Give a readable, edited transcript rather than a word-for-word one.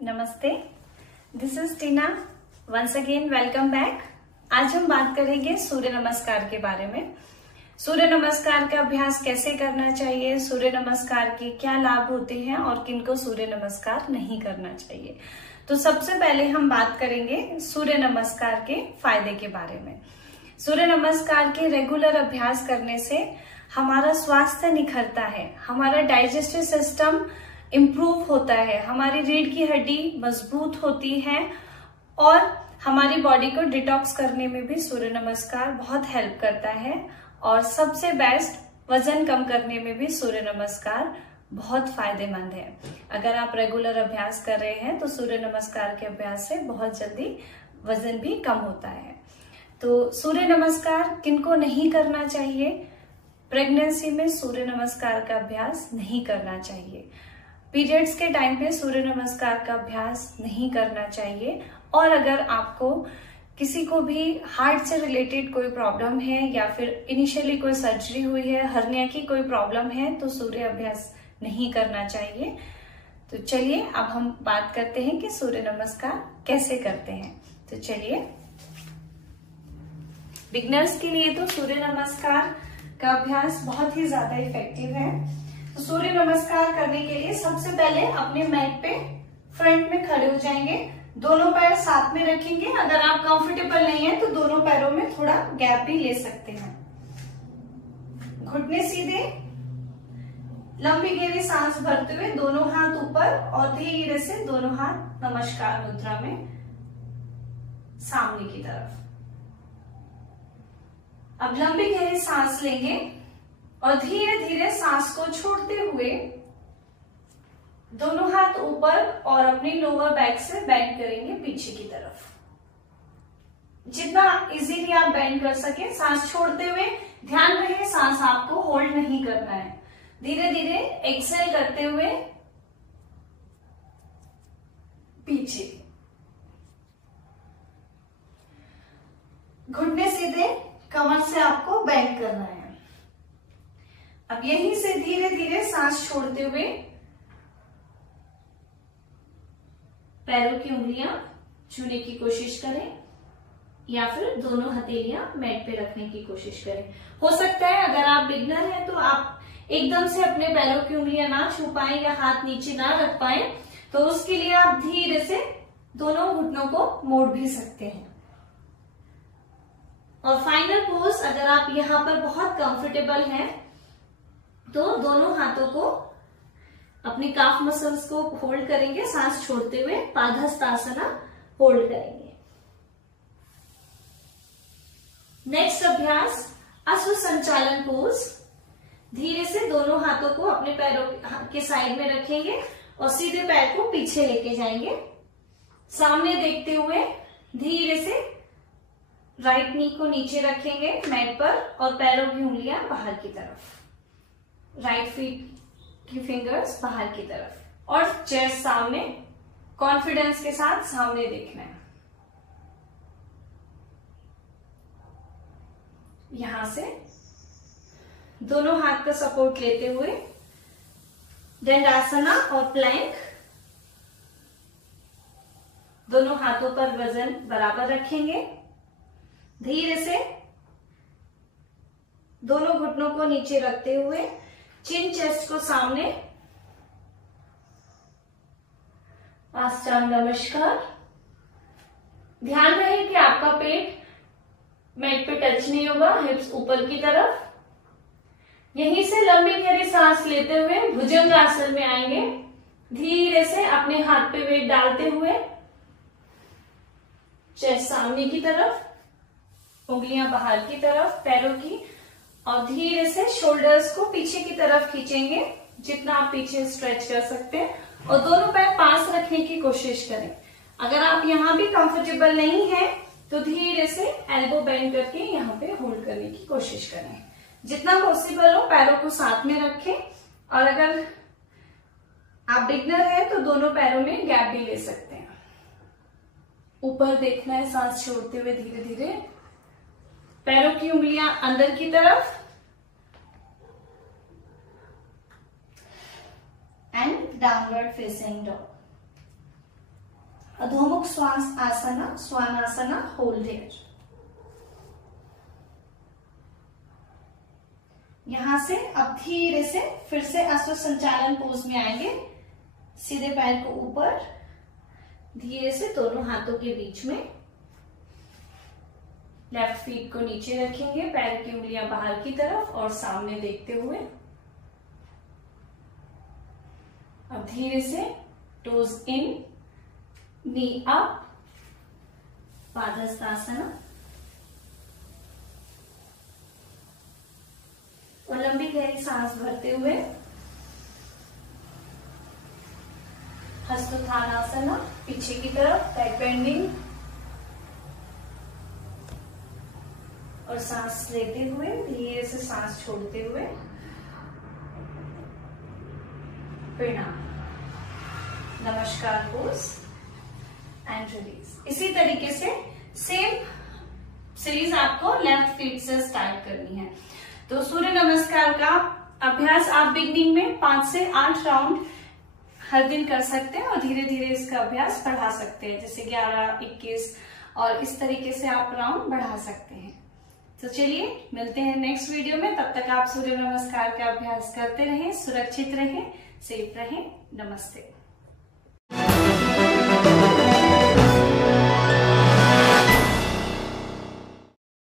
नमस्ते, this is Tina. Once again welcome back. आज हम बात करेंगे सूर्य नमस्कार के बारे में। सूर्य नमस्कार का अभ्यास कैसे करना चाहिए, सूर्य नमस्कार के क्या लाभ होते हैं और किनको सूर्य नमस्कार नहीं करना चाहिए। तो सबसे पहले हम बात करेंगे सूर्य नमस्कार के फायदे के बारे में। सूर्य नमस्कार के रेगुलर अभ्यास करने से हमारा स्वास्थ्य निखरता है, हमारा डाइजेस्टिव सिस्टम इम्प्रूव होता है, हमारी रीढ़ की हड्डी मजबूत होती है और हमारी बॉडी को डिटॉक्स करने में भी सूर्य नमस्कार बहुत हेल्प करता है। और सबसे बेस्ट वजन कम करने में भी सूर्य नमस्कार बहुत फायदेमंद है। अगर आप रेगुलर अभ्यास कर रहे हैं तो सूर्य नमस्कार के अभ्यास से बहुत जल्दी वजन भी कम होता है। तो सूर्य नमस्कार किनको नहीं करना चाहिए? प्रेगनेंसी में सूर्य नमस्कार का अभ्यास नहीं करना चाहिए, पीरियड्स के टाइम पे सूर्य नमस्कार का अभ्यास नहीं करना चाहिए, और अगर आपको किसी को भी हार्ट से रिलेटेड कोई प्रॉब्लम है या फिर इनिशियली कोई सर्जरी हुई है, हर्निया की कोई प्रॉब्लम है, तो सूर्य अभ्यास नहीं करना चाहिए। तो चलिए अब हम बात करते हैं कि सूर्य नमस्कार कैसे करते हैं। तो चलिए, बिगनर्स के लिए तो सूर्य नमस्कार का अभ्यास बहुत ही ज्यादा इफेक्टिव है। तो सूर्य नमस्कार करने के लिए सबसे पहले अपने मैट पे फ्रंट में खड़े हो जाएंगे, दोनों पैर साथ में रखेंगे। अगर आप कंफर्टेबल नहीं है तो दोनों पैरों में थोड़ा गैप भी ले सकते हैं। घुटने सीधे, लंबी गहरी सांस भरते हुए दोनों हाथ ऊपर और धीरे से दोनों हाथ नमस्कार मुद्रा में सामने की तरफ। अब लंबी गहरी सांस लेंगे और धीरे धीरे सांस को छोड़ते हुए दोनों हाथ ऊपर और अपनी लोअर बैक से बेंड करेंगे पीछे की तरफ। जितना इजीली आप बेंड कर सके सांस छोड़ते हुए। ध्यान रहे सांस आपको होल्ड नहीं करना है। धीरे धीरे एक्सेल करते हुए पीछे, घुटने सीधे, कमर से आपको बेंड करना है। अब यहीं से धीरे धीरे सांस छोड़ते हुए पैरों की उंगलियां छूने की कोशिश करें या फिर दोनों हथेलियां मैट पे रखने की कोशिश करें। हो सकता है अगर आप बिगनर हैं तो आप एकदम से अपने पैरों की उंगलियां ना छू पाए या हाथ नीचे ना रख पाए, तो उसके लिए आप धीरे से दोनों घुटनों को मोड़ भी सकते हैं। और फाइनल पोज, अगर आप यहाँ पर बहुत कंफर्टेबल हैं तो दोनों हाथों को अपनी काफ मसल्स को होल्ड करेंगे, सांस छोड़ते हुए पादहस्तासना होल्ड करेंगे। नेक्स्ट अभ्यास अश्व संचालन पोज। धीरे से दोनों हाथों को अपने पैरों के साइड में रखेंगे और सीधे पैर को पीछे लेके जाएंगे। सामने देखते हुए धीरे से राइट नी को नीचे रखेंगे मैट पर और पैरों की उंगलियां बाहर की तरफ, राइट फीट की फिंगर्स बाहर की तरफ, और चेस्ट सामने, कॉन्फिडेंस के साथ सामने देखना है। यहां से दोनों हाथ का सपोर्ट लेते हुए दंडासना और प्लैंक, दोनों हाथों पर वजन बराबर रखेंगे। धीरे से दोनों घुटनों को नीचे रखते हुए चिन चेस्ट को सामने, साष्टांग नमस्कार। ध्यान रहे कि आपका पेट मैट पे टच नहीं होगा, हिप्स ऊपर की तरफ। यहीं से लंबी गहरी सांस लेते हुए भुजंग आसन में आएंगे। धीरे से अपने हाथ पे वेट डालते हुए चेस्ट सामने की तरफ, उंगलियां बाहर की तरफ पैरों की, और धीरे से शोल्डर्स को पीछे की तरफ खींचेंगे, जितना आप पीछे स्ट्रेच कर सकते हैं, और दोनों पैर पास रखने की कोशिश करें। अगर आप यहाँ भी कंफर्टेबल नहीं है तो धीरे से एल्बो बेंड करके यहाँ पे होल्ड करने की कोशिश करें। जितना पॉसिबल हो पैरों को साथ में रखें, और अगर आप बिगनर है तो दोनों पैरों में गैप भी ले सकते हैं। ऊपर देखना है सांस छोड़ते हुए धीरे धीरे, पैरों की उंगलियां अंदर की तरफ एंड डाउनवर्ड फेसिंग डॉग। अधोमुख श्वास आसना, स्वानासना, होल्ड हियर। यहां से अब धीरे से फिर से अश्व संचालन पोज में आएंगे। सीधे पैर को ऊपर, धीरे से दोनों हाथों के बीच में, लेफ्ट फीट को नीचे रखेंगे, पैर की उंगलियां बाहर की तरफ और सामने देखते हुए। अब धीरे से टोज इन, नी अप, पादहस्तासना। और लंबी गहरी सांस भरते हुए हस्तोत्थानासना, पीछे की तरफ बैक बेंडिंग, और सांस लेते हुए धीरे से सांस छोड़ते हुए प्रणाम, नमस्कार पोज एंड रिलीज। इसी तरीके से सेम सीरीज आपको लेफ्ट फीट से स्टार्ट करनी है। तो सूर्य नमस्कार का अभ्यास आप बिगनिंग में 5 से 8 राउंड हर दिन कर सकते हैं और धीरे धीरे इसका अभ्यास बढ़ा सकते हैं, जैसे 11, 21 और इस तरीके से आप राउंड बढ़ा सकते हैं। तो चलिए मिलते हैं नेक्स्ट वीडियो में। तब तक आप सूर्य नमस्कार का अभ्यास करते रहें, सुरक्षित रहें, सेफ रहें। नमस्ते।